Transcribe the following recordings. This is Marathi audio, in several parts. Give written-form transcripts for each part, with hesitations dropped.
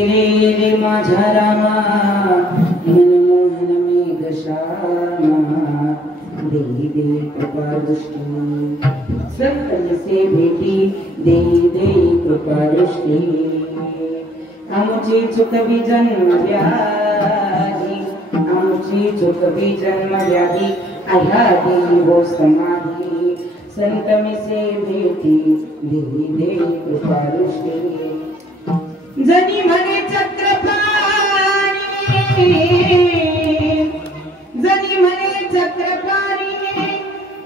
रे माझ्या रामा मनमोहन मेघश्यामा दे दे कृपा दृष्टी सत्य से भेटी दे दे कृपा दृष्टी आमची चुकवी जन्म व्याधी आमची चुकवी जन्म व्याधी आह्लादी हो समाधी संत में से भेटी दे दे कृपा दृष्टी जनी म्हणे चक्रपाणी जनी म्हणे चक्रपाणी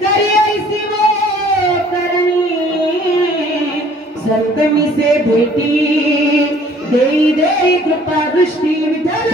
करी ऐसी वो करणी संत मी से भेटी दे दे कृपा दृष्टी विठ्ठल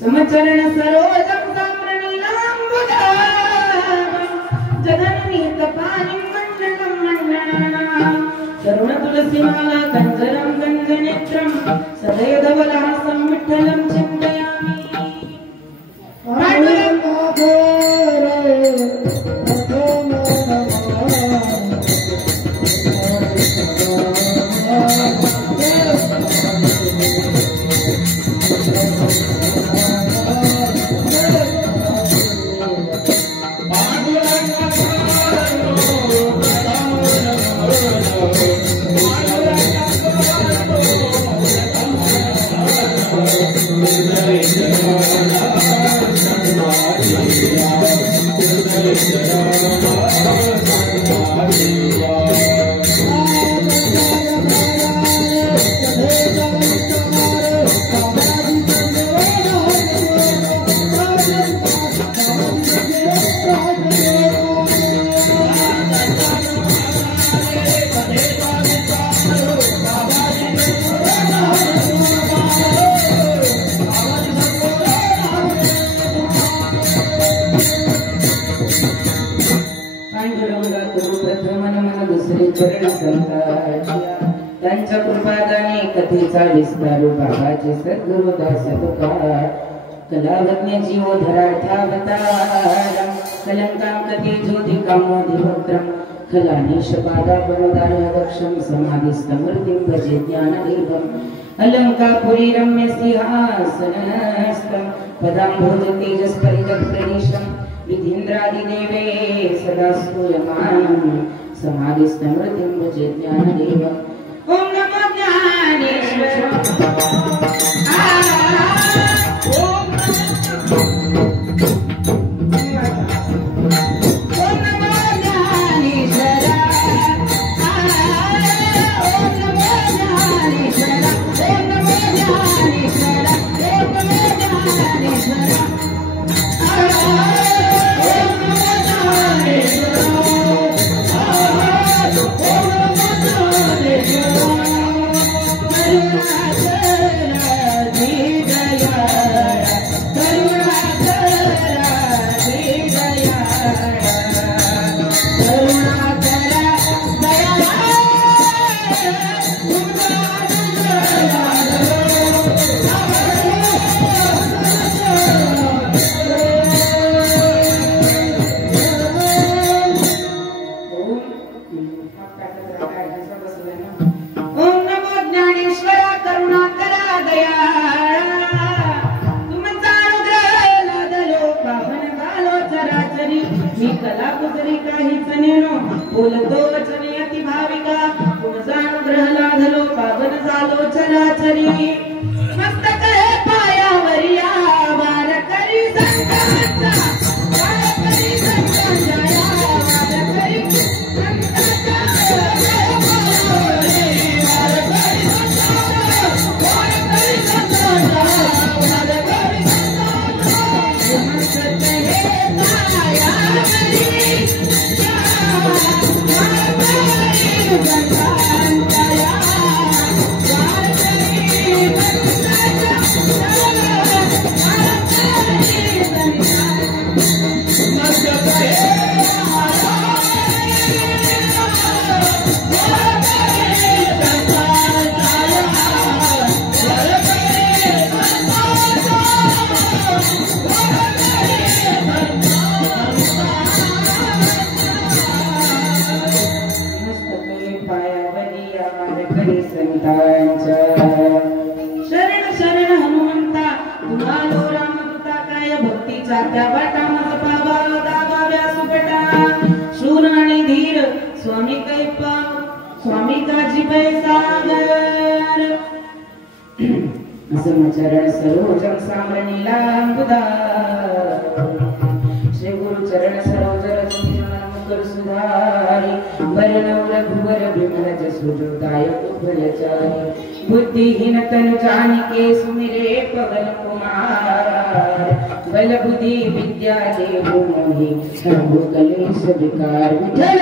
समचरण सरोजम जगन्नी कपाली मंडलम मंडना करुण तुलसी माला कंजरम गंजनेत्रम सदैव धवलासं विठ्ठलं चिन्तयामि त्यांच्या कृपादाने कथेचा विस्तार बाबाचे सद्गुरुदास तुकार कलावज्ञ जीव धराठावतार कलंकां कथे ज्योतिकामोदि भद्रं खलानीश पादा वरदार दक्षं समाधिस्तमूर्तिं भजे ज्ञानदीपम् अलंकापुरी रम्य सिंहासनस्थं पदाम्भोज तेजस्परिजगप्रदिशं विधीन्द्रादिदेवे सदा स्तूयमानं समाधिस्तमूर्तिं भजे ज्ञानदेवम् ओम नमो ज्ञानेश्वर बोलतो वचने अति भाविका तुमचा अनुग्रह लाधलो पावन झालो चराचरी मस्तक हे पायावरी आवार करी संतांचा वार करी संतांचा वार करी संतांचा वार करी संतांचा वार करी संतांचा मस्तक हे पायावरी Yeah. कृपा स्वामी काजीबाई सागर असमचरण सरोजम सामरणीलांबुदा श्री गुरु चरण सरोज रजनी मुकर सुधारी वरण रघुवर विमल जसु जोदायक फलचारी बुद्धिहीन तनु जानिके सुमिरे पवन कुमार बल बुद्धि विद्या देहु मोहि सर्व कलेश विकार विठल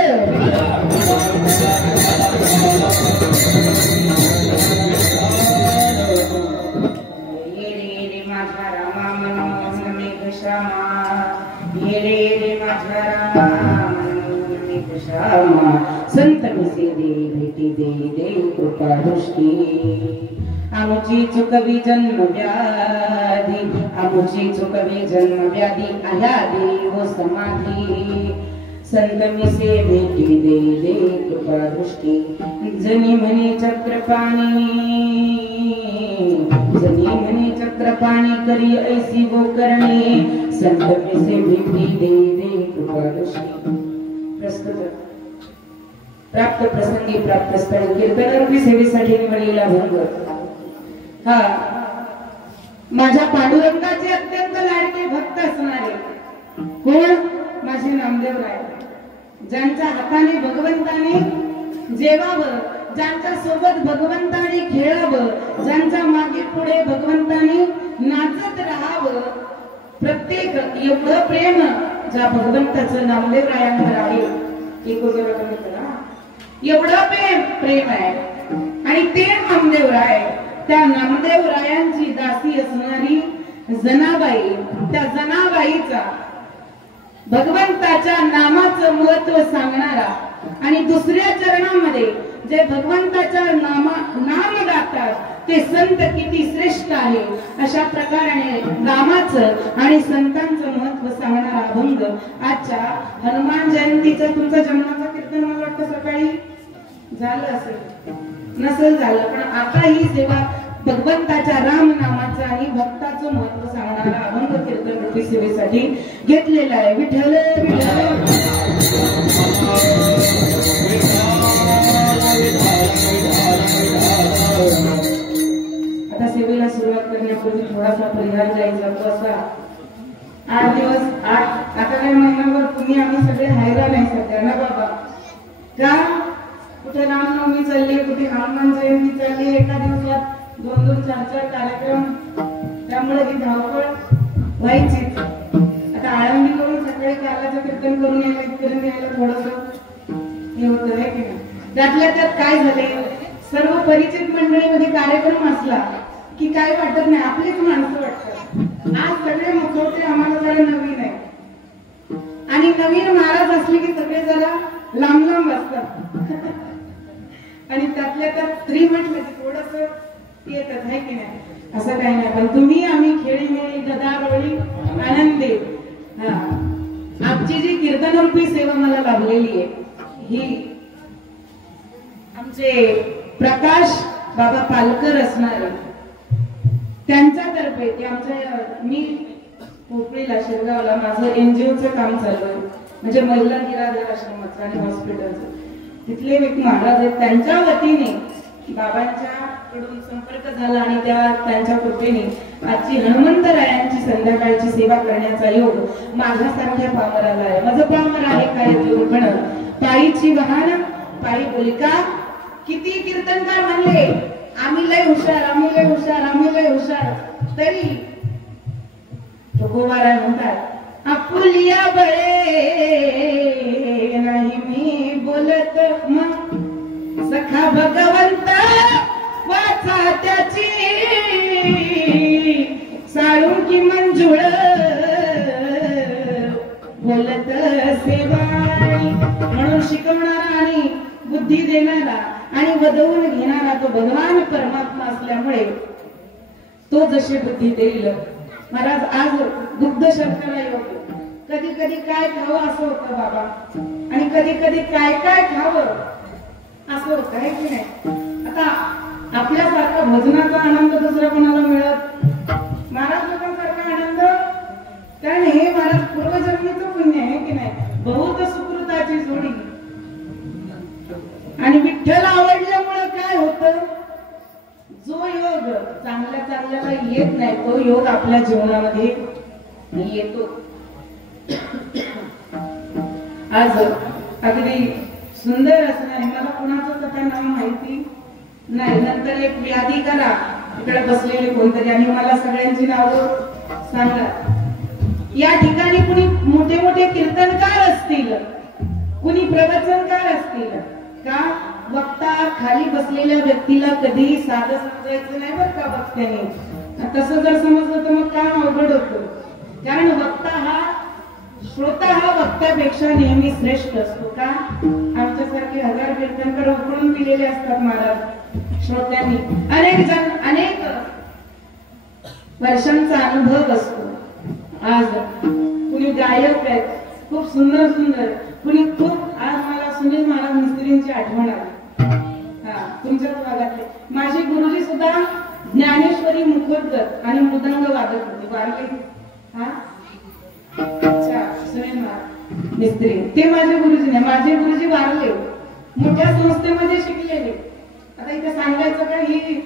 ये रे माझा रामा मनोहर मेघ श्यामा ये रे माझा रामा मनोहर मेघ श्यामा संत मिसे दे भेटी दे दे कृपा दृष्टी आमुची चुकवी जन्म व्याधी आमुची चुकवी जन्म व्याधी आयादी व समाधी संत मिसे भेटी दे दे कृपा दृष्टी जनी म्हणे चक्रपाणी जनी म्हणे चक्रपाणी करी ऐसी वो करणे संत मिसे भेटी दे दे कृपा दृष्टी प्रस्तुत प्राप्त प्रसंगी प्राप्त स्थळी कीर्तनरूपी सेवेसाठी निवडलेला भंग हा माझ्या पांडुरंगाचे अत्यंत लाडके भक्त असणारे कोण माझे नामदेव राय ज्यांच्या हाताने भगवंताने जेवावं ज्यांच्या सोबत भगवंताने खेळावं ज्यांच्या मागे पुढे भगवंताने नाचत राहावं प्रत्येक एवढं प्रेम ज्या भगवंताचं नामदेव रायांवर आहे एवढं प्रेम आहे आणि ते नामदेव राय त्या नामदेव रायांची दासी असणारी जनाबाई त्या जनाबाईचा भगवंताच्या नामाचं महत्व सांगणारा आणि दुसऱ्या चरणामध्ये जे भगवंताच्या नाम गातात ते संत किती श्रेष्ठ आहे अशा प्रकारे नामाचं आणि संतांचं महत्व सांगणारा अभंग आजच्या हनुमान जयंतीचं तुमचं जन्माचं कीर्तन मला वाटतं सकाळी झालं असेल नसेल झालं पण आता ही सेवा भगवंताच्या राम नामाचं आणि भक्ताचं महत्व सांगणारा अभंग कीर्तन रूपी सेवेसाठी घेतलेला आहे विठ्ठल आता सेवेला सुरुवात करण्यापूर्वी थोडासा परिहार जायचा तो असा 8 दिवस आता काय महिनाभर तुम्ही आम्ही सगळे हैराण आहे सध्या ना बाबा का कुठे रामनवमी चालली कुठे हनुमान जयंती चालली एका दिवसात 2-2, 4-4 कार्यक्रम त्यामुळे ही धावपळ व्हायची आता आळंदी करून सकाळी कालाचं कीर्तन करून यायला इथपर्यंत यायला थोडस हे होत आहे की नाही त्यातल्या त्यात काय झाले सर्व परिचित मंडळीमध्ये कार्यक्रम असला की काय वाटत नाही आपलीच माणसं वाटतात आज सगळे मुखवटे आम्हाला जरा नवीन आहे आणि नवीन महाराज असले की सगळे जरा लांब लांब असतात आणि त्यातल्या त्यात स्त्री म्हटलं की थोडस येतात आहे की नाही असं काही नाही पण तुम्ही आम्ही खेळीमेळी गदारोळी आनंदी हा आमची जी कीर्तनरूपी सेवा मला लाभलेली आहे ही आमचे प्रकाश बाबा पालकर असणारे त्यांच्यातर्फे ते आमच्या मी पोपळीला शिरगावला माझं एनजीओचं काम चालू आहे म्हणजे महिला निराधार आश्रमाचं आणि हॉस्पिटलचं तिथले एक महाराज आहेत त्यांच्या वतीने बाबांच्या कडून संपर्क झाला आणि त्यांच्या कृपेने आजची हनुमंतरायांची संध्याकाळची सेवा करण्याचा योग माझ्यासारख्या पामराला आहे माझं पामर आहे काय दुर्गण पायीची वाहन पायी बोलिका किती कीर्तनकार म्हणले आम्ही लय हुशार आम्ही लय हुशार आम्ही लय हुशार तरी गोवारा म्हणतात आपुलिया बळे नाही मी बोलत मग सखा भगवंत वाचा त्याची साळुंकी मंजुळ बोलत सेवाणी म्हणून शिकवणारा आणि बुद्धी देणारा आणि वदवून घेणारा तो भगवान परमात्मा असल्यामुळे तो जशी बुद्धी देईल महाराज आज दुग्ध शर्करा योग कधी कधी काय खावं असं होतं बाबा आणि कधी कधी काय काय खावं असं होत आहे की नाही आता आपल्यासारखा भजनाचा आनंद दुसऱ्या कोणाला मिळत महाराज लोकांसारखा आनंद कारण हे महाराज पूर्वजन्मीचं पुण्य आहे की नाही बहुत सुकृताची जोडी विठ्ठल आवडल्यामुळे काय होतं, जो योग चांगल्या चांगल्याला येत नाही तो योग आपल्या जीवनामध्ये येतो. आज अगदी सुंदर असं नाही, मला कुणाचं कथा नाव माहिती नाही, नंतर एक व्याधी करा इकडे बसलेले कोणतरी आणि मला सगळ्यांची नावं सांगा. या ठिकाणी कुणी मोठे मोठे कीर्तनकार असतील, कुणी प्रवचनकार असतील का, वक्ता खाली बसलेल्या व्यक्तीला कधीही साधं समजायचं नाही बरं का वक्त्याने. तसं जर समजलं तर मग काम अवघड होतं. कारण वक्ता हा श्रोता हा वक्त्यापेक्षा नेहमी श्रेष्ठ असतो. का, आमच्यासारखे हजार कीर्तनकार उकळून दिलेले असतात महाराज श्रोत्यांनी. अनेक जण अनेक वर्षांचा अनुभव असतो. आज कुणी गायक आहेत खूप सुंदर सुंदर, कुणी खूप, आज मला सुनील महाराज मिस्त्रींची आठवण आली. तुमच्याच भागातले माझे गुरुजी सुद्धा ज्ञानेश्वरी मुखोद्गत आणि मृदंग वादक होते. वारले अच्छा सुनील महाराज मिस्त्री ते माझे गुरुजी नाही, माझे गुरुजी वारले, मोठ्या संस्थेमध्ये शिकलेले. आता इथे सांगायचं का, ही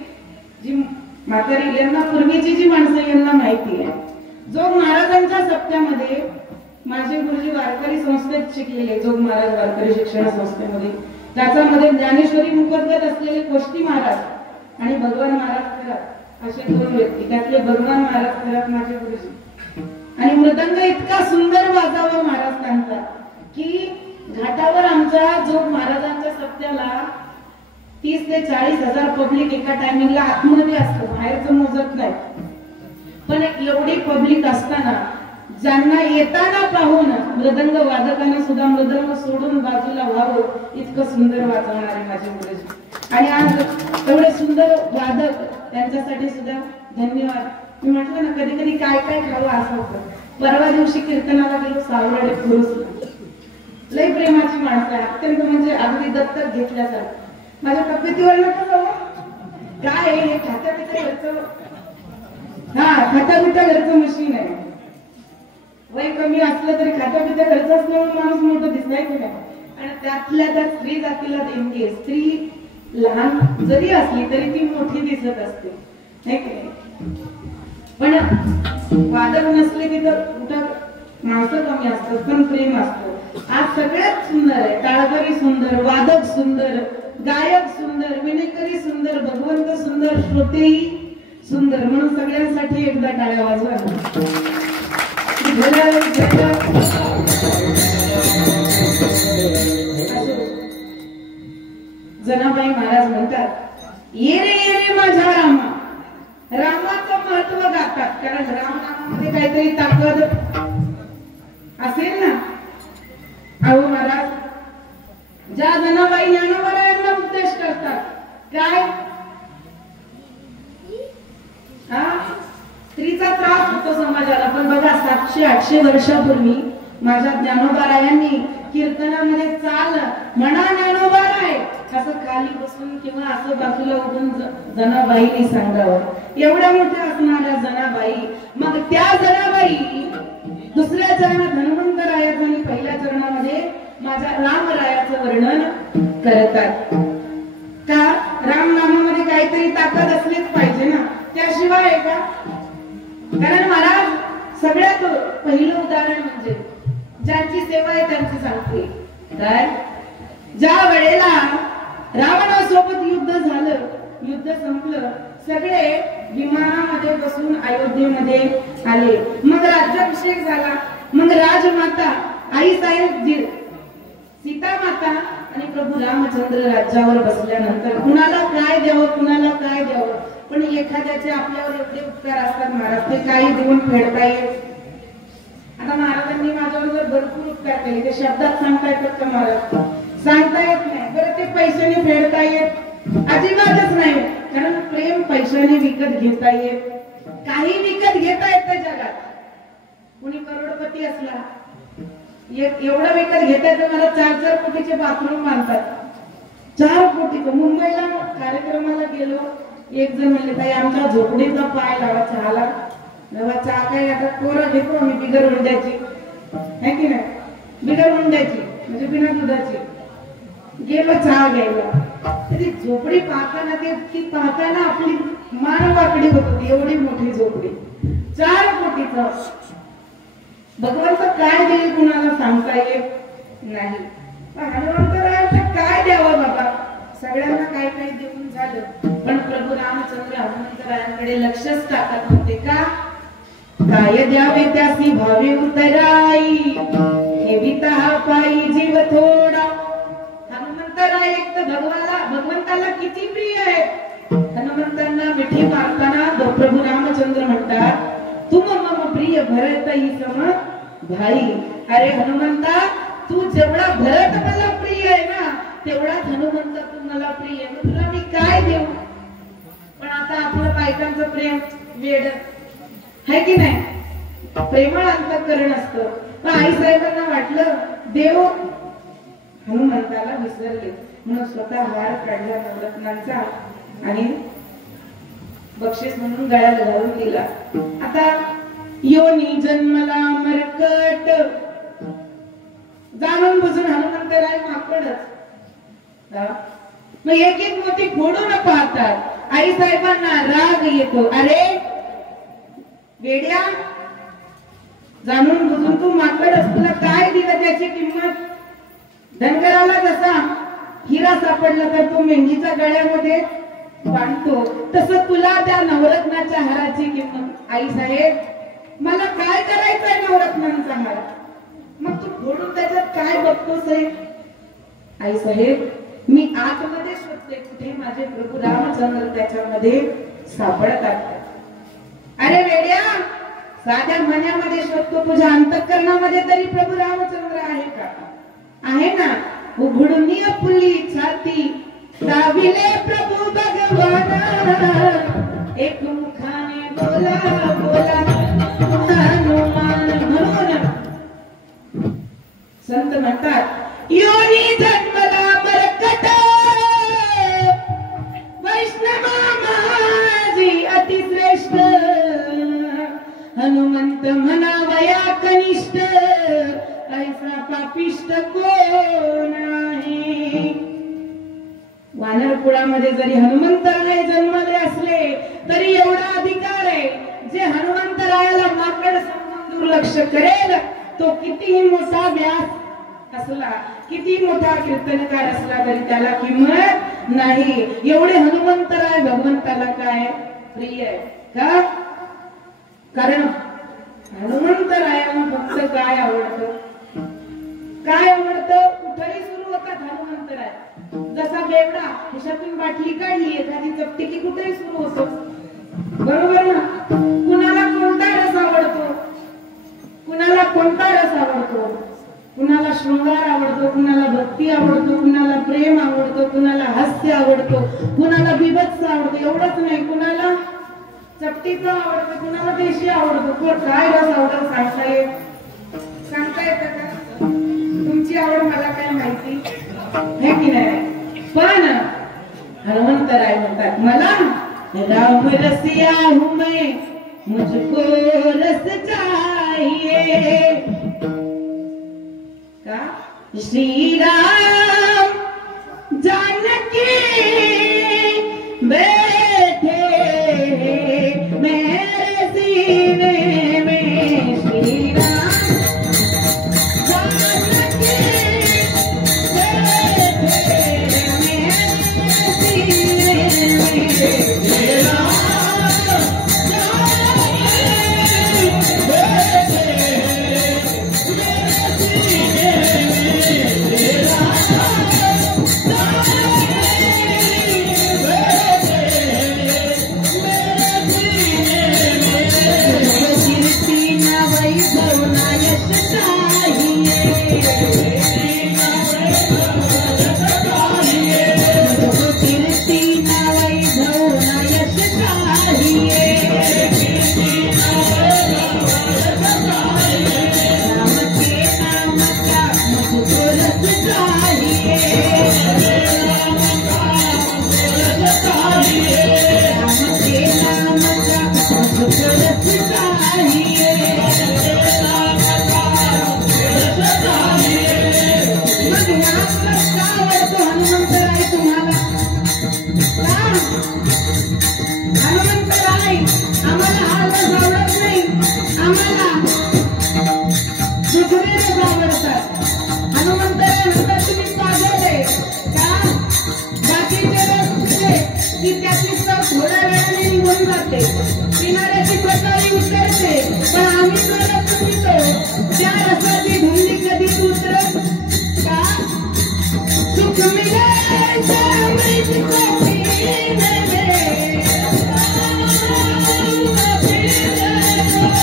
जी म्हातारी यांना पूर्वीची जी माणसं यांना माहिती आहे. जोग महाराजांच्या सप्त्यामध्ये माझे गुरुजी वारकरी संस्थेत शिकलेले, जोग महाराज वारकरी शिक्षण संस्थेमध्ये. त्याच्यामध्ये ज्ञानेश्वरी मुखोद्गत असलेले कोष्टी महाराज आणि भगवान महाराज खरात असे दोन व्यक्ती. त्यातले भगवान महाराज खरात माझे गुरुजी. आणि मृदंग इतका सुंदर वाजावा महाराज सांगतात की घाटावर आमच्या जोग महाराजांच्या सप्त्याला 30 ते 40 हजार पब्लिक एका टायमिंगला आतमध्ये असतं, बाहेरचं मोजत नाही. पण एवढी पब्लिक असताना ज्यांना येताना पाहून मृदंग वादकाने सुद्धा मृदंग सोडून बाजूला व्हावं इतकं सुंदर वाजवणारे माझे गुरुजी. आणि आज एवढे सुंदर वादक त्यांच्यासाठी सुद्धा धन्यवाद. मी म्हटलं ना कधी कधी काय काय खावं असं होतं. परवा दिवशी कीर्तनाला गेलो सावरडे पुरुषला, लय प्रेमाची माणसं आहे, अत्यंत म्हणजे अगदी दत्तक घेतल्यासारखं. माझ्या तब्येतीवर नका जाऊ, काय हे खात्या पित्या घरचं, खात्या पित्या घरचं मशीन आहे. वय कमी असलं तरी खात्या पित्या घरचं असल्यामुळे माणूस मोठं दिसलाय की नाही. आणि त्यातल्या त्या स्त्री जातीला देणगी, स्त्री लहान जरी असली तरी ती मोठी दिसत असते, नाही की नाही. पण वादक नसले तिथं कुठं माणसं कमी असतात पण प्रेम असतं. आज सगळ्यात सुंदर आहे, टाळकरी सुंदर, वादक सुंदर, गायक सुंदर, विनेकरी सुंदर, भगवंत सुंदर, श्रोतेही सुंदर. म्हणून सगळ्यांसाठी एकदा टाळ्या वाजवा. जनाबाई महाराज म्हणतात, ये रे माझ्या रामा. रामाचं महत्व गातात, कारण रामनामामध्ये काहीतरी ताकद असेल ना. अहो महाराज, ज्या जनाबाई ज्ञानोबरायांना उपदेश करतात, काय स्त्रीचा त्रास होतो समाजाला. पण बघा 700-800 वर्षापूर्वी माझ्या ज्ञानोबरायांनी कीर्तनामध्ये चाल म्हणा ज्ञानोबराय असं खाली बसून किंवा असं बाजूला उभून जनाबाईंनी सांगावं. एवढ्या मोठ्या असणाऱ्या जनाबाई, मग त्या जनाबाई दुसऱ्या चरणात धन्वंतरायाचं आणि पहिल्या चरणामध्ये माझ्या रामरायाचं वर्णन करतात. का, राम नामामध्ये काहीतरी ताकद असलीच पाहिजे ना, त्याशिवाय आहे का. कारण महाराज सगळ्यात पहिलं उदाहरण म्हणजे ज्यांची सेवा आहे त्यांची सांगते. काय, ज्या वेळेला रावणासोबत युद्ध झालं, युद्ध संपलं, सगळे विमानामध्ये बसून अयोध्येमध्ये आले. मग राज्याभिषेक झाला. मग राजमाता आई साहेब सीता माता आणि प्रभू रामचंद्र राज्यावर बसल्यानंतर कुणाला काय द्यावं, कुणाला काय द्यावं. पण एखाद्याचे आपल्यावर एवढे उपकार असतात महाराज, ते काही देऊन फेडता येत. आता महाराजांनी माझ्यावर जर भरपूर उपकार केले, ते शब्दात सांगता येतात का महाराज, सांगता येत नाही. बरं ते पैशाने फेडता येत अजिबातच नाही. कारण प्रेम पैशाने विकत घेता येत, काही विकत घेता येत जगात. कुणी करोडपती असला, एवढं विकत घेता येतं, मला 4-4 कोटीचे बाथरूम बांधतात. 4 कोटीचं. मुंबईला कार्यक्रमाला गेलो, एक जण म्हणले, ताई आमच्या झोपडीचा पाय लावा चहाला. चहा काय आता कोरा घेतो आम्ही, बिगर उंड्याची, है की नाही, बिगर उंड्याची म्हणजे बिना दुधाची. गेलो चहा घ्यायला, ती झोपडी पाहताना ती पाहताना आपली मान वाकडी होत होती. एवढी मोठी झोपडी 4 कोटीचं. भगवंत काय देईल कुणाला सांगता येत नाही. हनुमंतरायांना काय द्यावं बाबा, सगळ्यांना काय काय देऊन झालं, पण प्रभू रामचंद्र हनुमंतरायांकडे लक्षच टाकत नव्हते. का? काय द्यावे त्यासी भावे उतराई, हेविता पायी जीव थोडा. हनुमंतराय एक तर भगवंताला किती प्रिय आहे. हनुमंतांना मिठी मारताना प्रभू रामचंद्र म्हणतात, तुम मम प्रिय भरत ही सम भाई. अरे हनुमंता, तू जेवढा भरत मला प्रिय आहे ना, तेवढाच हनुमंत तू मला प्रिय आहे. तुला मी काय देऊ? पण आता आपलं बायकांचं प्रेम वेड आहे की नाही, प्रेमळ अंतःकरण असतं. पण आई साहेबांना वाटलं देव हनुमंताला विसरले, म्हणून स्वतः हार काढला नवरत्नांचा आणि बक्षीस म्हणून गळ्यात घालून दिला. आता योनी जन्मला मरकट, जाणून बुजून हनुमंतराय माकडच. मग एक एक मोठी फोडून पाहतात. आई साहेबांना राग येतो. अरे वेड्या, जाणून बुजून तू माकडच, तुला काय दिलं त्याची किंमत? धनगराला जसा हिरा सापडला तर तो मेंढीच्या गळ्यामध्ये बांधतो, तसं तुला त्या नवरत्नाच्या हाराची किंमत. आई साहेब, मला काय करायचंय नवरत्नांचा हार? मग तू फोडून त्याच्यात काय बघतोस रे? आई साहेब, मी आतमध्ये शोधते कुठे माझे प्रभू रामचंद्र त्याच्यामध्ये सापडतात. अरे वेड्या, साध्या मनामध्ये शोधतो, तुझ्या अंतःकरणामध्ये तरी प्रभू रामचंद्र आहे का? आहे ना. उघडून फुली छाती दाविले प्रभू भगवान, एक मुखाने बोला बोला हनुमान. म्हणून संत म्हणतात, योनी जन्मला मरकट, वैष्णवा माझी अतिश्रेष्ठ, हनुमंत म्हणावया कनिष्ठ, ऐसा पापिष्ट कोण आहे. वानर कुळामध्ये जरी हनुमंतराय जन्मले असले तरी एवढा अधिकार आहे, जे हनुमंतरायाला माकड समजून दुर्लक्ष करेल, तो कितीही मोठा व्यास असला, किती मोठा कीर्तनकार असला तरी त्याला किंमत नाही. एवढे हनुमंतराय भगवंताला काय प्रिय आहे का? कारण हनुमंतरायांना फक्त काय आवडतं? काय आवडतं? कुठेही सुरू होतात हनुमंतराय. जसा बेवडा खिशातून बाटली काढली, एखादी चपटी की कुठेही सुरू होतो. बरोबर ना? कुणाला कोणता रस आवडतो? कुणाला कोणता रस आवडतो? कुणाला शृंगार आवडतो, कुणाला भक्ती आवडतो, कुणाला प्रेम आवडतो, कुणाला हास्य आवडतो, कुणाला बिभत्स आवडतो. एवढंच नाही, कुणाला चपटीचा आवडतो, कुणाला देशी आवडतो. काय रस आवडत सांगता येतं का? तुमची आवड मला काय माहिती है की नाही? पण हनुमंतराय म्हणतात, मला राम रसिया हूं मैं, मुझको रस चाहिए. का? श्री राम जानकी बैठे मेरे सीने में, श्री राम जानकी बैठे मेरे सीने में, श्री राम की त्याची सर थोड्या वेळाने निघून जाते, किनाऱ्याची सकाळी उतरते, पण आम्ही जो रस पितो त्या रसाची धुंदी कधीच उतरत का? सुख मिले अमृत को पीने में,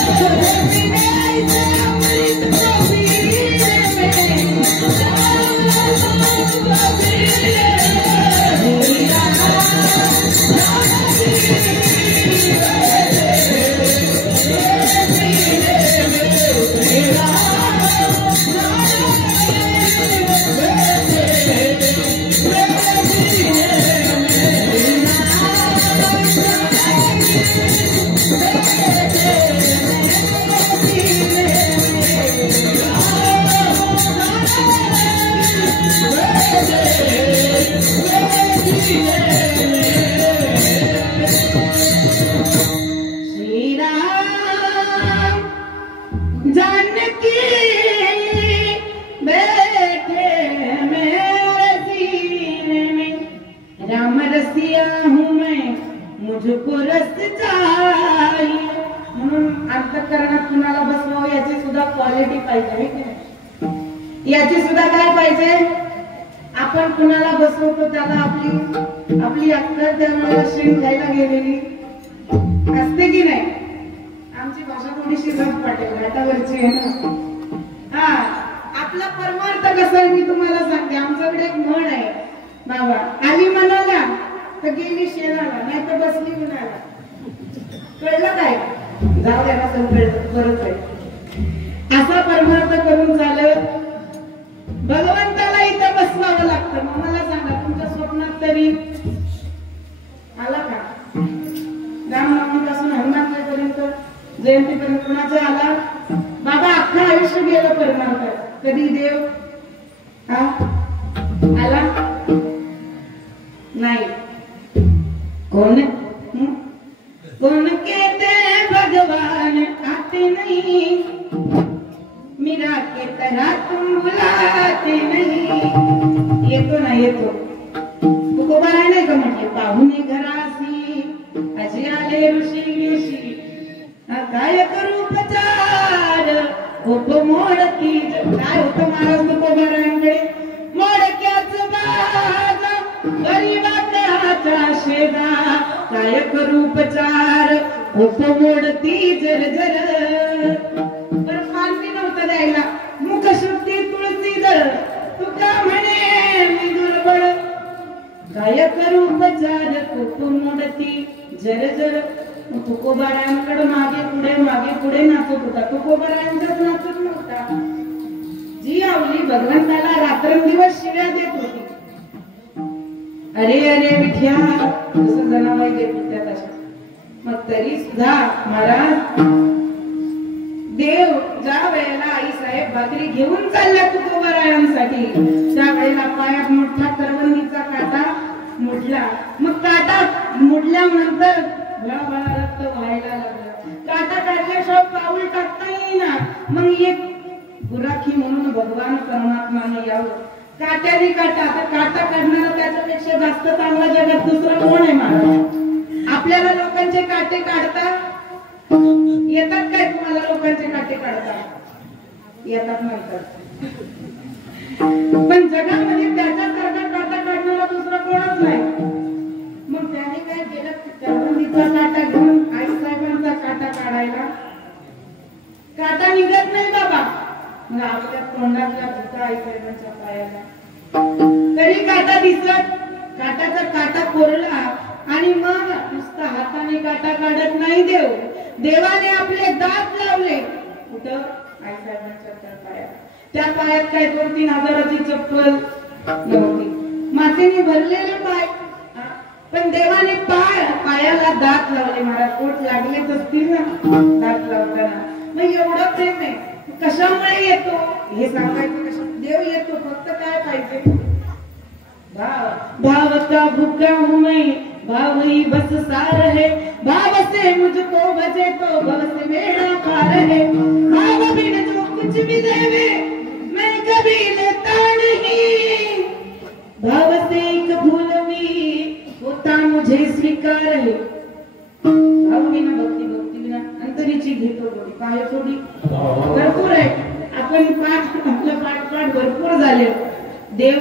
सुख मिले अमृत को पीने में, मुझको रस चाहिए. म्हणून अंतःकरणात कुणाला बसवावं याची सुद्धा क्वालिटी पाहिजे की नाही? याची सुद्धा काय पाहिजे? आपण कुणाला बसवतो त्याला आपली अक्कल त्यामुळे श्रीन घ्यायला गेलेली असते की नाही? आमची भाषा थोडीशी झट पाटेल घाटावरची आहे ना. हा, आपला परमार्थ कसा आहे मी तुम्हाला सांगते. आमच्याकडे एक म्हण आहे बाबा, आली मनाला तर गेली शेणाला, नाही तर बसली उन्हाला. कळलं काय? जाऊ द्या ना, कळलं बरंच आहे. असा परमार्थ करून चालत भगवंताला इथं बसवावं लागतं. मग मला सांगा, तुमच्या स्वप्नात तरी आला का? रामनवमीपासून हनुमानपर्यंत जयंतीपर्यंत कुणाचा आला? बाबा अख्खं आयुष्य गेलं परमार्थ. कधी देव आला नाही. कौन कहते भगवान आते नहीं, मीरा के तरह तुम बुलाते नहीं. येतो ना येतो. तुकोबा नाही का म्हटले, पाहुणे घरासी अशी आले ऋषी, काय करू उपचार खूप मोडकी. काय होतं महाराज तुकोबारांकडे? मोडक्याच बाजा गरीबाचा शेदा, काय करू उपचार खूप मोडती जर. पण मानती नव्हतं द्यायला. मुख शुद्धी तुळसी दळ, तुका म्हणे मी दुर्बळ, काय करू उपचार खूप मोडती जर. तुकोबारांकडे मागे पुढे नाचत होता. तुकोबारांचाच नाचत नव्हता. जी आवली भगवंताला रात्रंदिवस शिव्या देत होती. अरे अरे विठ्या, जसं जनाबाई देत होत्या तशा. मग तरी सुद्धा महाराज देव ज्या वेळेला आई साहेब भाकरी घेऊन चालल्या तुकोबारायांसाठी, त्या वेळेला पायात मोठा करवंदीचा काटा मुडला. मग काटा मुडल्यानंतर भळाभळा रक्त व्हायला लागला. काटा काढल्याशिवाय पाऊल टाकता येईना. मग एक गुराखी म्हणून भगवान परमात्माने यावं. काट्याने काटा, आता काटा काढणारा त्याच्यापेक्षा जास्त चांगला जगात दुसरं कोण आहे महाराज? आपल्याला लोकांचे काटे काढता येतात काय? तुम्हाला लोकांचे काटे काढता येतात म्हणतात, पण जगामध्ये त्याच्यासारखा काटा काढणारा दुसरा कोणच नाही. मग त्याने काय केलं? करवंदीचा काटा घेऊन आई साहेबांचा काटा काढायला. काटा निघत नाही बाबा. मग आपल्या तोंडातला होता आई साहेबांच्या पायाला. तरी काटा दिसत, काटाचा काटा कोरला आणि मग नुसता हाताने काटा काढत नाही देव. देवाने आपले दात लावले. कुठं? आई साहेबांच्या त्या पायात. त्या पायात काय 2-3 हजाराची चप्पल नव्हती, मातीने भरलेले पाय. पण देवाने पायाला दात लावले. महाराज पोट लागलेच असतील ना दात लावताना. मग एवढं प्रेम आहे. कशामुळे येतो हे सांगायचं कशा? देव येतो, फक्त काय पाहिजे? भाव का भूखा हूं मैं, भाव ही बस सार है. भाव से मुझको भजे तो भव से मेरा पार है. भाव बिन जो कुछ भी देवे मैं कभी लेता नहीं. भाव से एक भूल भी होता मुझे माझे स्वीकार आहे भाव विना भक्ती भक्ती विना अंतरीची घेतो कोणी पाय थोडी भरपूर आहे. आपण आपलं पाठ भरपूर झाले. देव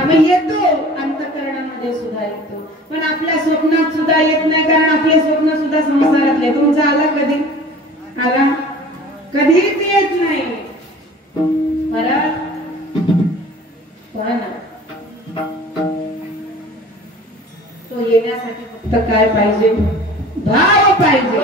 आम्ही येतो अंतःकरणामध्ये सुद्धा येतो, पण आपल्या स्वप्नात सुद्धा येत नाही, कारण आपले स्वप्न सुद्धा संसारातले. तुमचा आला कधी? आला? कधीच येत नाही. पण तो येण्यासाठी फक्त काय पाहिजे? भाव पाहिजे.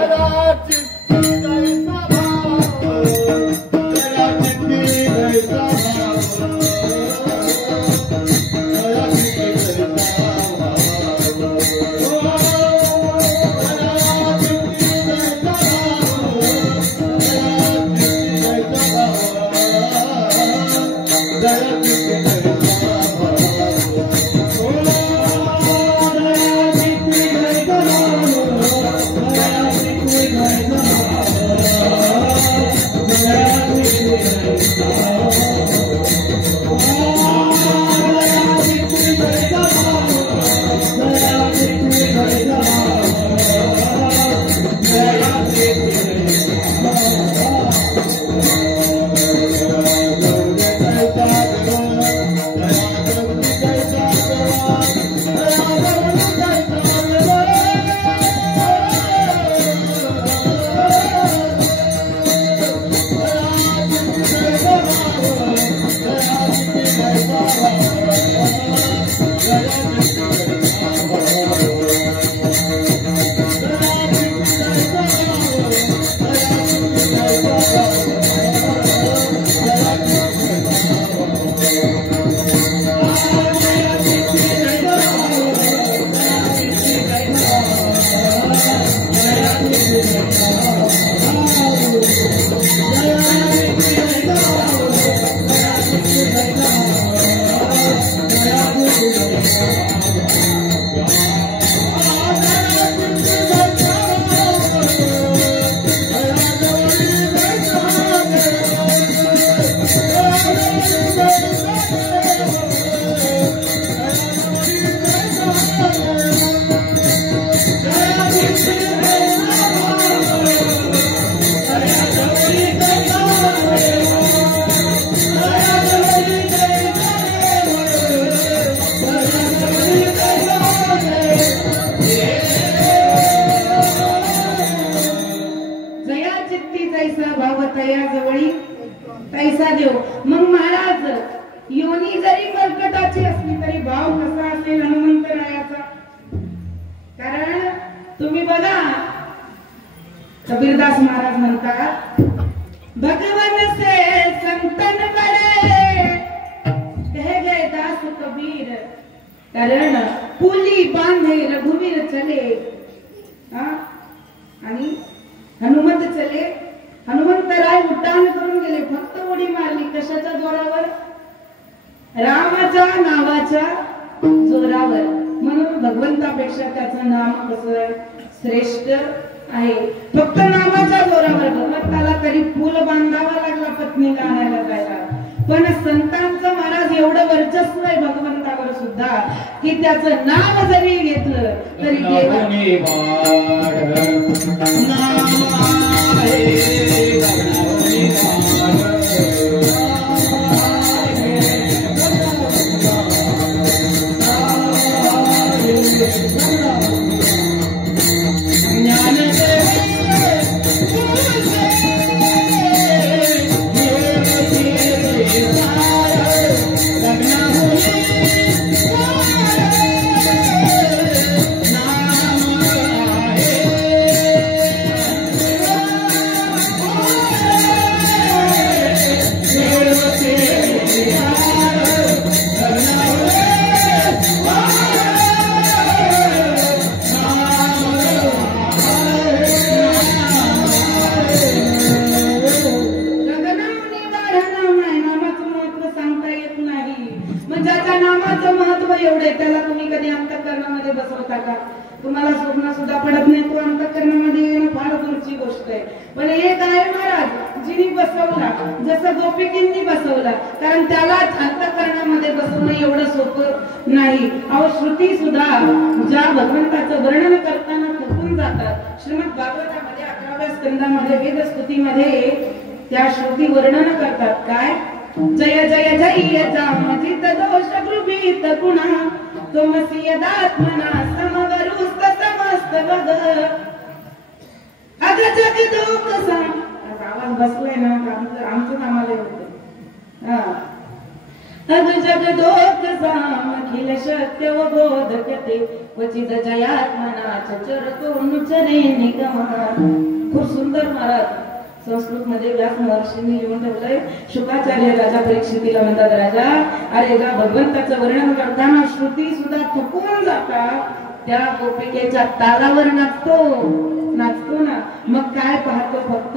पैसा देव. मग महाराज योनी जरी कर्कटाची असली तरी भाव कसा असेल हनुमंतरायाचा? कारण तुम्ही बघा, कबीरदास महाराज म्हणतात, भगवान से संतन बड़े कह गए दास कबीर, कारण पुली बांधे रघुवीर चले. आणि हनुमंत चले, हनुमंतराय उड्डाण करून गेले, फक्त उडी मारली. कशाच्या जोरावर? रामाच्या नावाच्या जोरावर. म्हणून भगवंतापेक्षा त्याचं नाम कसं श्रेष्ठ आहे. फक्त नामाच्या जोरावर भगवंताला तरी पूल बांधावा लागला पत्नीला आणायला जायला. पण संतांचं महाराज एवढं वर्चस्व आहे भगवंतावर सुद्धा की त्याचं नाव जरी घेतलं तरी अंतःकरणामध्ये बसवता का? तुम्हाला स्वप्न सुद्धा पडत नाही, तो अंतःकरणामध्ये येणं फार दूरची गोष्ट आहे. पण एक आहे महाराज जिनी बसवला, जसं गोपिकींनी बसवला, कारण त्यालाच अंतःकरणामध्ये बसवणं एवढं सोपं नाही. अहो श्रुती सुद्धा ज्या भगवंताचं वर्णन करताना थकून जातात. श्रीमद भागवतामध्ये 11व्या स्कंदामध्ये वेदस्तुतीमध्ये त्या श्रुती वर्णन करतात. काय? जय जय जय जामजित दोष गृहीत गुणा तुमसी यदात्मना समवरुस्त समस्त वद अग जगदोक साम. आवाज बसलाय ना आमचं आम्हाला होतं. अग जगदोक साम अखिल शक्य व बोधकते क्वचित जयात्मना चरतो नुचरे निगम. खूप सुंदर महाराज संस्कृत मध्ये व्यास महर्षींनी लिहून ठेवलंय. शुकाचार्य राजा परीक्षितीला म्हणतात, राजा अरे जा भगवंताचं वर्णन करताना श्रुती सुद्धा थकून जातात, त्या गोपिकेच्या तालावर नाचतो ना. मग काय पाहतो? फक्त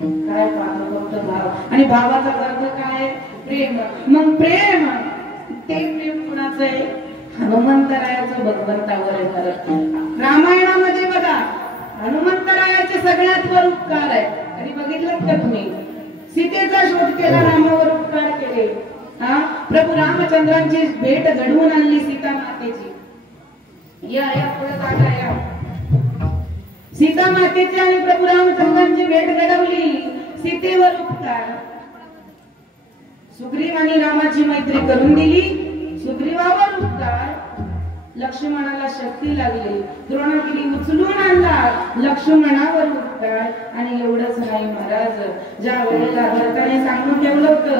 काय पाहतो? फक्त भाव. आणि भावाचा अर्थ काय? प्रेम. मग प्रेम, ते प्रेम कुणाचं आहे? हनुमंतरायाचं भगवंतावर आहे. रामायणामध्ये बघा हनुमंतरायाचे सगळ्यात वर उपकार आहे. आणि बघितलं का तुम्ही? सीतेचा शोध केला, रामावर उपकार केले. प्रभू रामचंद्रांची भेट घडवून आणली सीता मातेची. या पुढे जागा या. सीता मातेची आणि प्रभू रामचंद्रांची भेट घडवली, सीतेवर उपकार. सुग्रीव आणि रामाची मैत्री करून दिली, सुग्रीवावर उपकार. लक्ष्मणाला शक्ती लागली, द्रोणागिरी उचलून आणला, लक्ष्मणावर उपकार. आणि एवढंच नाही महाराज, ज्या वेळेला भरताने सांगून ठेवलं होतं,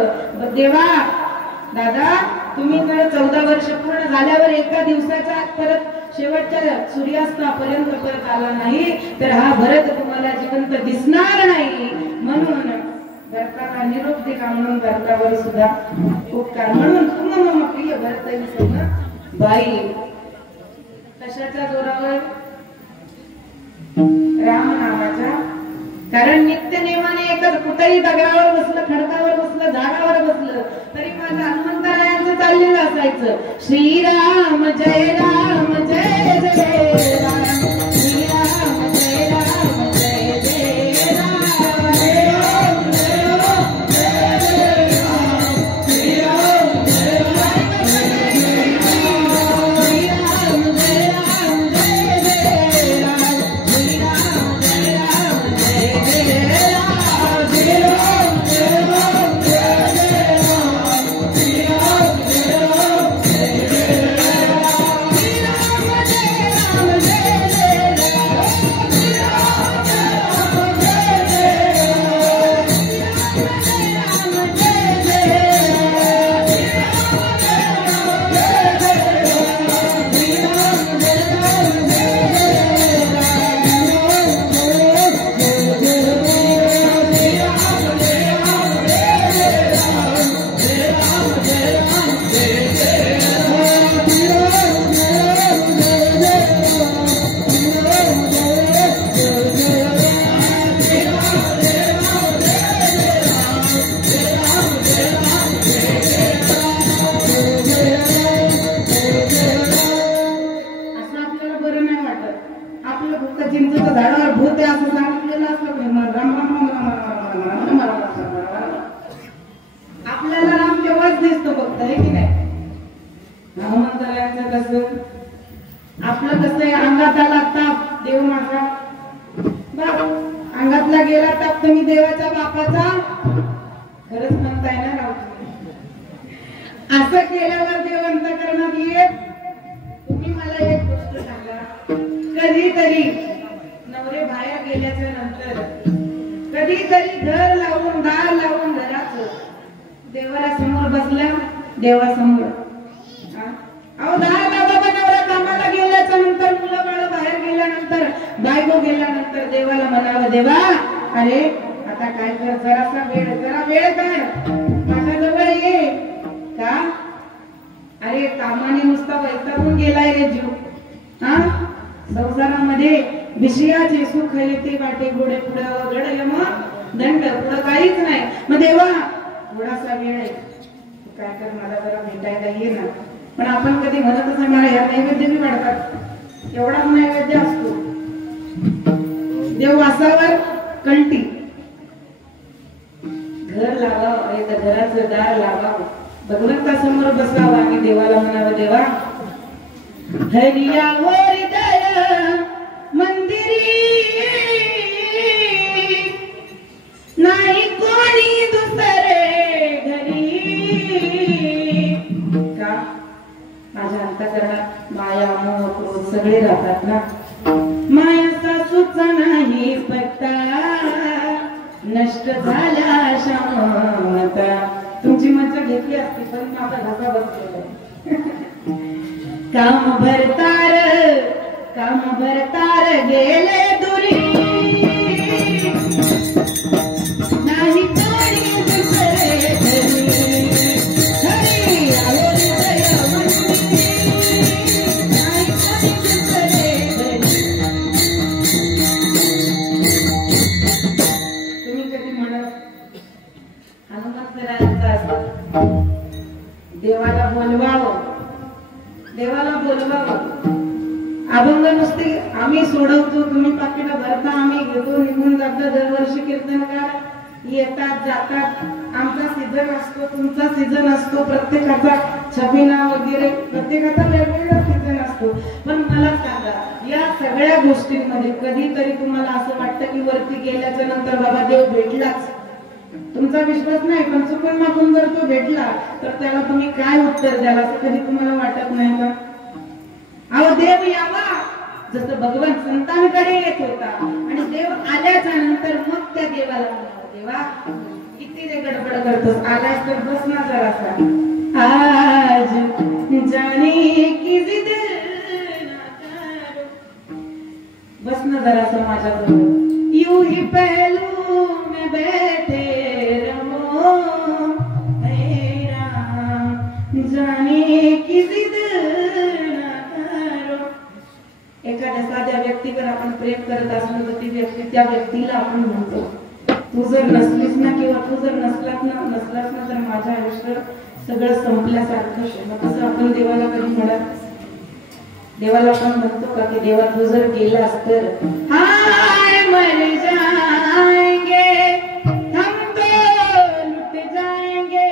देवा दादा तुम्ही जर 14 वर्ष पूर्ण झाल्यावर एका दिवसाच्या आत परत शेवटच्या सूर्यास्तापर्यंत परत आला नाही तर हा भरत तुम्हाला जिवंत दिसणार नाही. म्हणून भरताला निरोप दिला, म्हणून भरतावर सुद्धा उपकार. म्हणून तुम प्रिय भरत बाई कशाच्या जोरावर? राम नामाच्या. कारण नित्य नेमाने एकच कुठेही दगडावर बसलं, खडकावर बसलं, झाडावर बसलं तरी माझं हनुमंतरायांचं चाललेलं असायचं, श्रीराम जय राम जय जय राम, श्रीराम जय राम जय जय राम, जय राम जय राम जय जय राम, श्रीराम जय राम जय जय राम, श्रीराम जय राम जय जय राम, श्रीराम जय राम जय जय राम, श्रीराम जय राम जय जय राम, श्रीराम जय राम जय जय राम, श्रीराम जय राम जय जय राम, श्रीराम जय राम जय जय राम, श्रीराम जय राम जय जय राम, श्रीराम जय राम जय जय राम, श्रीराम जय राम जय जय असं आपल्याला बरं नाही वाटत. आपलं फक्त चिंचेच्या झाडावर भूत आहे असं सांगितलेलं असलं आपल्याला राम तेव्हाच दिसतो फक्त, आहे की नाही? हनुमंतरायांचं कसं? आपलं कसं आहे, अंगात आला ताप देव माझा बाप, अंगातला गेला ताप तुम्ही देवाच्या बापाचा. खरंच म्हणताय ना राव? असं केल्यावर देव अंतःकरणात येत. तुम्ही मला एक गोष्ट सांगा, कधीतरी नवरे बाहेर गेल्याच्या नंतर कधीतरी घर लावून दार लावून घराचं देवाला समोर बसल्या, देवासमोर अहो दार लावा, नवरा कामाला गेल्याच्या नंतर, मुलं बाळ बाहेर गेल्यानंतर, बायको गेल्यानंतर देवाला म्हणावं, देवा अरे आता काय कर, जरा वेळ काढ, माझ्याजवळ ये. का? अरे कामाने नुसता वैतागून गेलाय रे जीव. संसारामध्ये विषयाचे सुख येते वाटे गोडे, पुढं गड यम दंड, पुढं काहीच नाही. मग देवा थोडासा वेळ आहे, काय कर मला जरा भेटायला ये ना. पण आपण कधी म्हणतच नाही मला या नैवेद्य बी वाढतात, एवढाच नैवेद्य असतो. देववासावर कल्टी, घर लावावं एक घराचं दार लावावं, भगवंतासमोर बसावं आणि देवाला म्हणावं, देवा हरियावर हृदय मंदिरी नाही कोणी दुसरे घरी. का माझ्या अंतःकरणात माया मोह क्रोध सगळे राहतात ना. माया सासूचा नाही पत्ता, नष्ट झाला शांता. तुमची मज्जा घेतली असती पण माझा घसा बसलेला. काम भरतार गेले दुरी नाही कोणी दुसरे घरी. हरी आलो हृदय मंदिरी नाही कोणी दुसरे घरी. तुम्ही कधी म्हणत हनुमंतरायांचा देवाला बोलवावं, देवाला बोलवावं. अभंग नुसते आम्ही सोडवतो, तुम्ही पाकिटा भरता, आम्ही घेतो, निघून जातो. दरवर्षी कीर्तनकार येतात जातात, आमचा सीझन असतो, तुमचा सीझन असतो, प्रत्येकाचा छबिना वगैरे प्रत्येकाचा वेगवेगळा सीझन असतो. पण मला सांगा, या सगळ्या गोष्टींमध्ये कधीतरी तुम्हाला असं वाटतं की वरती गेल्याच्या नंतर बाबा देव भेटलाच, तुमचा विश्वास नाही पण चुकून मागून जर तो भेटला तर त्याला तुम्ही काय उत्तर द्याल असं कधी तुम्हाला वाटत नाही का? अहो देव यावा, जसं भगवान संतांकडे येत होता आणि देव आल्याच्या नंतर मग त्या देवाला म्हणावं, देवा किती रे गडबड करतोस, आलास तर बस ना जरासा. आज जाने की जिद ना करो, बस ना जरासा माझ्याजवळ. यूं ही पहलू में बैठे रहो मेरा, जाने की जिद ना करो. एखाद्या साध्या व्यक्तीवर आपण प्रेम करत असलो तर ती व्यक्ती त्या व्यक्तीला आपण म्हणतो, तू जर नसलीस ना किंवा तू जर नसलास ना तर माझं आयुष्य सगळं संपल्यासारखं. तसं आपण देवाला कधी म्हणत, देवाला आपण म्हणतो का की देवा तू जर गेलास तर हाय मर जाएंगे हम तो लुट जाएंगे,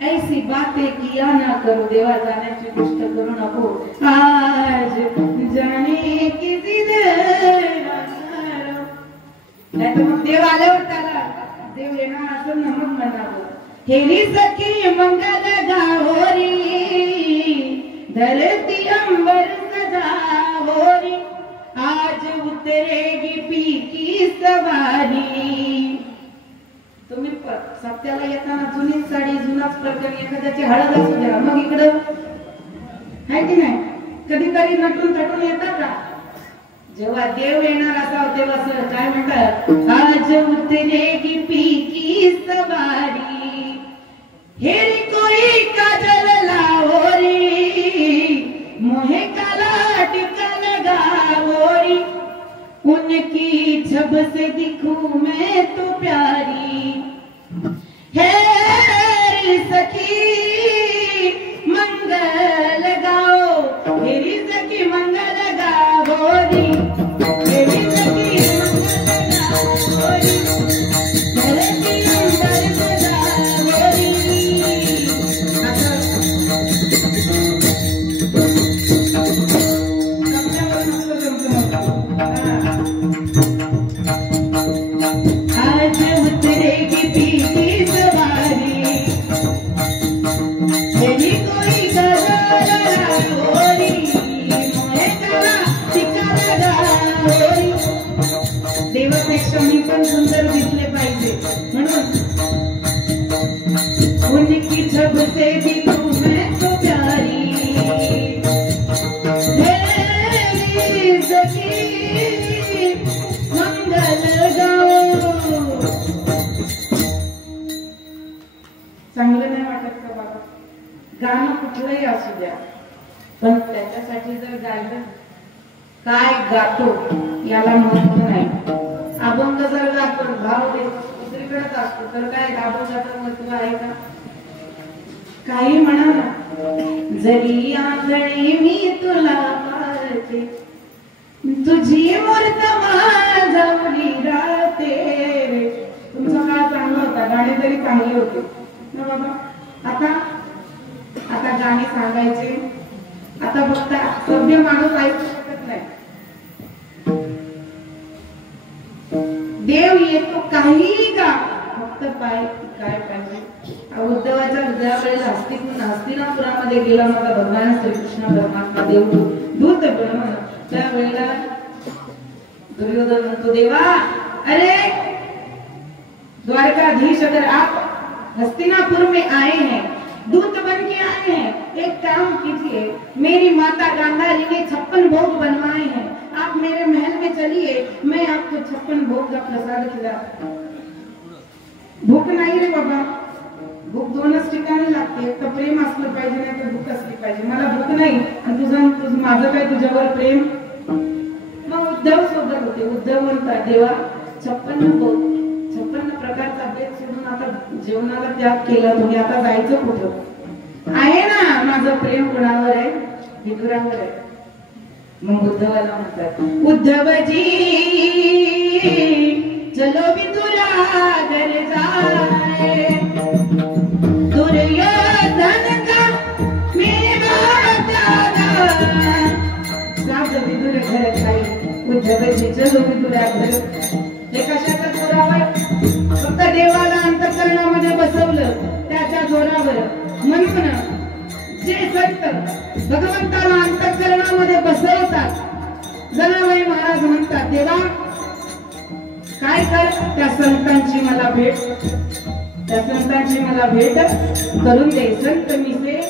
ऐसी बातें किया ना करो. देवा जाण्याची गोष्ट करू नको. आज जाने की जिद ना करो. नाही तर मग देव आल्यावर त्याला देव येणार असं नमक म्हणावं. हेरी सखी मंगल गाओरी, धरती अंबर सजाओरी, आज उतरेगी पी की सवारी. तुम्ही सप्त्याला येताना जुनीच साडी, जुनाच प्रकरण, एखाद्याची हळद असू द्या, मग इकडं आहे की नाही कधीतरी नटून थटून येतात का? जेव्हा देव येणार असावं तेव्हा सर काय म्हणतात, आज उतरेगी पी की सवारी, हेरी कोई काजल लाओरी, मोहे काला टिका लगाओरी, उनकी छब से दिखूं मैं तो प्यारी. हेरी सखी मंगल गाओ, हेरी सखी मंगल गाओरी, हेरी सखी मंगल गाओरी, धरती अंबर सजाओरी. आज उतरेगी पी की सवारी, हेरी कोई गजल लाओरी, मोहे काला टिका लगाओरी. देवापेक्षा मी पण सुंदर दिसले पाहिजे म्हणून उनकी छब से दिखूं मैं तो प्यारी. हेरी सखी मंगल गाओ. चांगलं नाही वाटत का बाबा? गाणं कुठलंही असू द्या पण त्याच्यासाठी जर गायलं, काय गातो याला महत्व नाही. अभंग जर गातो भाव दुसरीकडेच असतो तर काय अभंगाचं महत्व आहे का? काही म्हणा ना, जरी आंधळी मी तुला पाहते, तुझी मूर्त माझ्यावरी राहते. तुमचा काळ चांगला होता, गाणे तरी चांगले होते ना बाबा. आता गाणी सांगायचे, आता फक्त सभ्य माणूस ऐकू शकत नाही. देव येतो काही का, फक्त काय पाहिजे. उद्धवाच्या ज्या वेळेला हस्तिनापुरामध्ये गेला माझा भगवान श्रीकृष्ण परमात्मा देव दूत बनवला, त्या वेळेला दुर्योधन म्हणतो, देवा अरे द्वारकाधीश अगर आप हस्तिनापुर में आए हैं, दूत बन के आए हैं, एक काम कीजिए, मेरी माता गांधारी ने 56 भोग बनवाए हैं, आप मेरे महल में चलिए, मैं आपको 56 भोग का प्रसाद खिलाता. भूक नाही रे बाबा, भूक दोनच ठिकाणी लागते, एक तर प्रेम असलं पाहिजे, नाही तर भूक असली पाहिजे. मला भूक नाही आणि तुझं माझं काय तुझ्यावर प्रेम. मग उद्धव सोबत होते. उद्धव म्हणतात, देवा 56 प्रकारचा भेद सोडून आता जेवणाला त्याग केला तुम्ही, आता जायचं कुठं. आहे ना माझं प्रेम कोणावर आहे, विदुरावर आहे. मग उद्धवाला म्हणतात, उद्धवजी चलो विदुरागर जाए, दुर्योधन का मेरा त्यागा. साध विदुर घर जाई, उद्धवजी चलो विदुरागर. हे कशाच्या जोरावर, फक्त देवाला अंतःकरणामध्ये बसवलं त्याच्या जोरावर. म्हणून जे संत भगवंताला अंतःकरणामध्ये बसवतात, जनाबाई महाराज म्हणतात, देवा काय कर, त्या संतांची मला भेट करून दे. संत मी से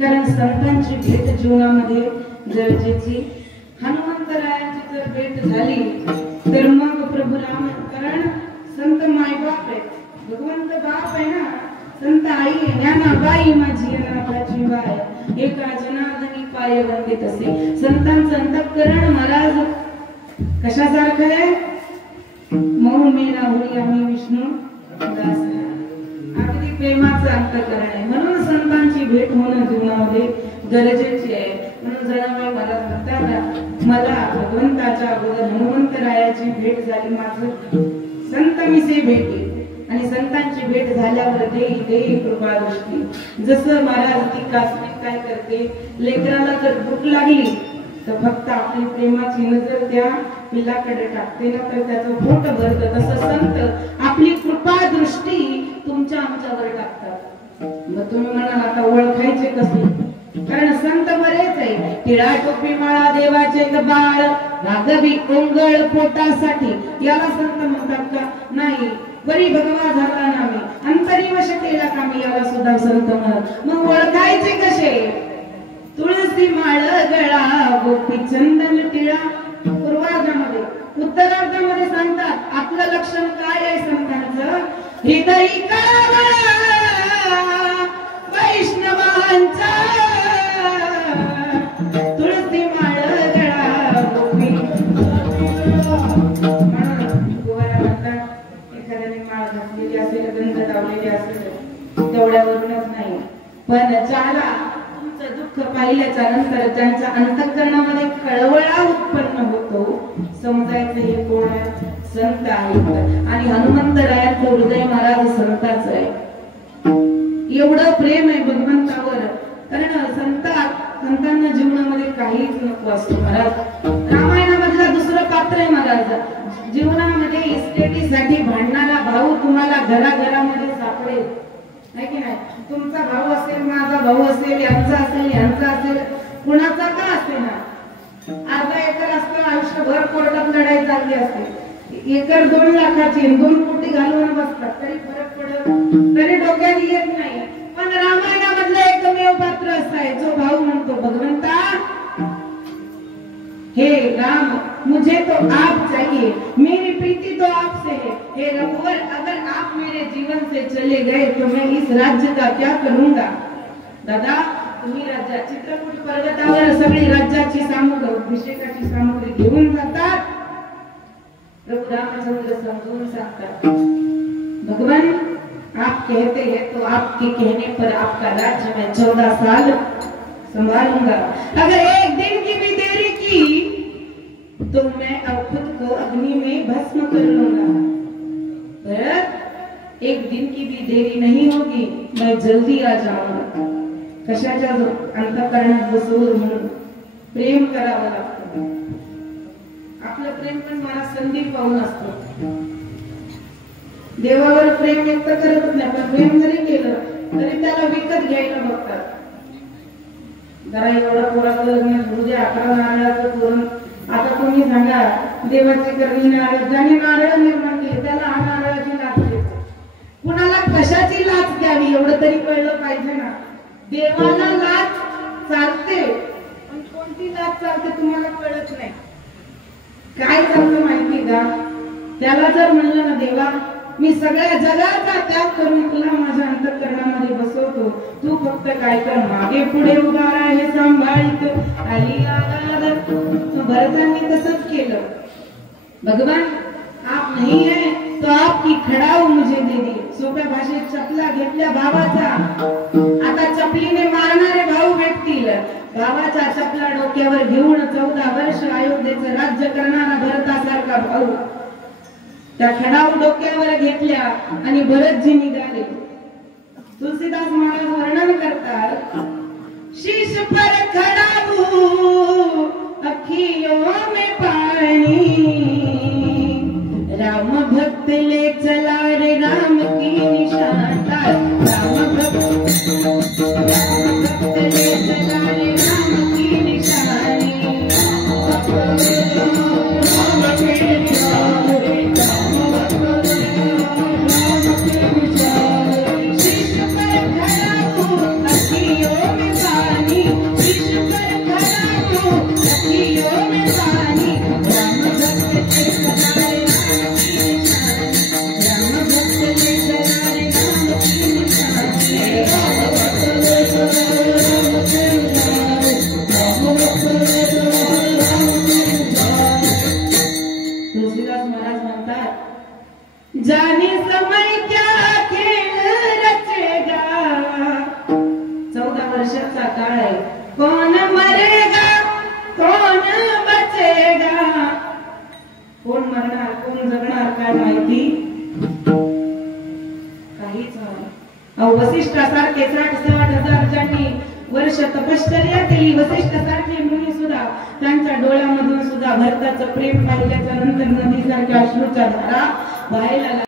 कारण संतांची भेट जीवनामध्ये गरजेची. हनुमंतरायांची जर भेट झाली तर मग प्रभू राम, कारण संत मायबाप आहे, भगवंत बाप आहे ना, संत आई आहे. ज्ञानाबाई माझी अनाथाची बाय, एका जनार्दनी पाय वंदित असे. संतांचं अंतःकरण महाराज कशासारखं आहे, मऊ मेरा होई आम्ही विष्णू दास, अगदी प्रेमाचं अंतःकरण आहे. म्हणून संतांची भेट होणं जीवनामध्ये गरजेची आहे. म्हणून जनाबाई मला म्हणतात, मला भगवंताच्या अगोदर हनुमंतरायाची भेट झाली, माझं संत मिसे भेटी आणि संतांची भेट झाल्यावर देई देई कृपा दृष्टी. जसं महाराज ती कासमी काय करते, लेकराला जर भूक लागली तर फक्त आपली प्रेमाची नजर त्या पिल्लाकडे टाकते ना, तर त्याचं पोट भरतं. तसं संत आपली कृपा दृष्टी तुमच्या आमच्यावर टाकतात. मग तुम्ही म्हणाल आता ओळखायचे कसे, कारण संत बरेच आहे. टिळा टोपी माळा देवाचे बाळ रागवी ओंगळ पोटासाठी, याला संत म्हणतात का? नाही. बरी भगवा झाला नामी अंतरी वश केला कामी, याला सुद्धा संत म्हणत. मग ओळखायचे कसे? तुळसी माळ गळा गोपी चंदन टिळा. पूर्वार्धामध्ये, उत्तरार्धामध्ये सांगतात आपलं लक्षण काय आहे संतांचं? हृदय कावळा वैष्णवांचा, तुळसी माळ गळा गोपी. एखाद्याने माळ घातलेली असेल, गंध लावलेली असेल, तेवढ्यावरूनच नाही, पण ज्याला तुमचं दुःख पाहिल्याच्या नंतर ज्यांच्या अंतःकरणामध्ये कळवळा उत्पन्न होतो, समजायचं हे कोण आहे? संत आहे. आणि हनुमंतरायाचं हृदय महाराज संताचं आहे. एवढं प्रेम आहे भगवंतावर, कारण संतांना जीवनामध्ये काहीच नको असतो. महाराज रामायणामधला दुसरं पात्र आहे महाराज. जीवनामध्ये इस्टेटीसाठी भांडणारा भाऊ तुम्हाला घराघरामध्ये सापडेल, नाही की नाही? तुमचा भाऊ असेल, माझा भाऊ असेल, यांचा असेल, यांचा असेल, कुणाचा का असेल ना, अर्धा एकर असतं, आयुष्यभर कोर्टात लढाई चालली असते. एकर 2 लाखाची 2 कोटी घालून बसतात, तरी फरक पडत, तरी डोक्यात येत नाही. पण रामायणामधलं एकमेव पात्र असं आहे जो भाऊ म्हणतो, भगवंता हे राम, मुझे तो आप चाहिए, मेरी प्रीति तो आपसे है, हे रघुवर अगर आप मेरे जीवन से चले गए तो मैं इस राज्य का क्या करूंगा. दादा तुम्ही राज्या चित्रकूट पर्वतावर सगळी राज्याची सामुग्री, अभिषेकाची सामुग्री घेऊन जातात. प्रभु रामचंद्र समझून सांगतात, भगवान आप कहते हैं तो आपके कहने पर आपका राज्य मैं 14 साल संभालूंगा. अगर एक दिन की भी देरी की तो मैं अब खुद को अग्नि में भस्म कर लूंगा. पर एक दिन की भी देरी नहीं होगी, मैं जल्दी आ जाऊंगा. कशाच्या अंतःकरणात बसवून म्हणून प्रेम करावं लागतं. आपलं प्रेम पण मला संधी पाहून असतं. देवावर प्रेम व्यक्त करत नाही, पण प्रेम जरी केलं तरी त्याला विकत घ्यायला बघतात. जरा एवढा पोराचं लग्न होऊ दे, 11 नारळाचं तोरण. आता तुम्ही सांगा, देवाची करणी नारळ, ज्याने नारळ निर्माण केले त्याला हा नारळाची लाच देतो. कुणाला कशाची लाच द्यावी एवढं तरी कळलं पाहिजे ना. देवाला लाच चालते, पण कोणती लाच चालते तुम्हाला कळत नाही. काय चालतं माहिती का? त्याला जर म्हणलं ना, देवा मी सगळ्या जगाचा त्याग करून तुला माझ्या अंतःकरणामध्ये बसवतो, तू फक्त काय कर, मागे पुढे उभा आहे सांभाळित आली आगाद. भरतांनी तसंच केलं. भगवान आप नहीं है तो आपकी खड़ाऊ मुझे दे दी. सोप्या भाषेत चपला घेतल्या भावाचा. आता चपलीने मारणारे भाऊ भेटतील. भावाच्या चपला डोक्यावर घेऊन 14 वर्ष अयोध्येचं राज्य करणारा भरतासारखा भाऊ त्या खडाऊ डोक्यावर घेतल्या आणि भरतजी निघाले. तुलसीदास महाराज वर्णन करतात, शीश पर खड़ाऊ अखियों में पानी, राम भक्त ले चला रे राम की निशान. राम भक्त ले चला रे राम की निशानी. जाने समय क्या खेल रचेगा. 14 वर्षाचा काळ आहे. कोण मरेगा वसिष्ठासारखे 60,000 ज्यांनी वर्ष तपश्चर्या केली, वसिष्ठासारखे मुनी सुद्धा त्यांच्या डोळ्यामधून सुद्धा भरताचं प्रेम पाहिल्याच्या नंतर नदीसारख्या अश्रूच्या धारा व्हायला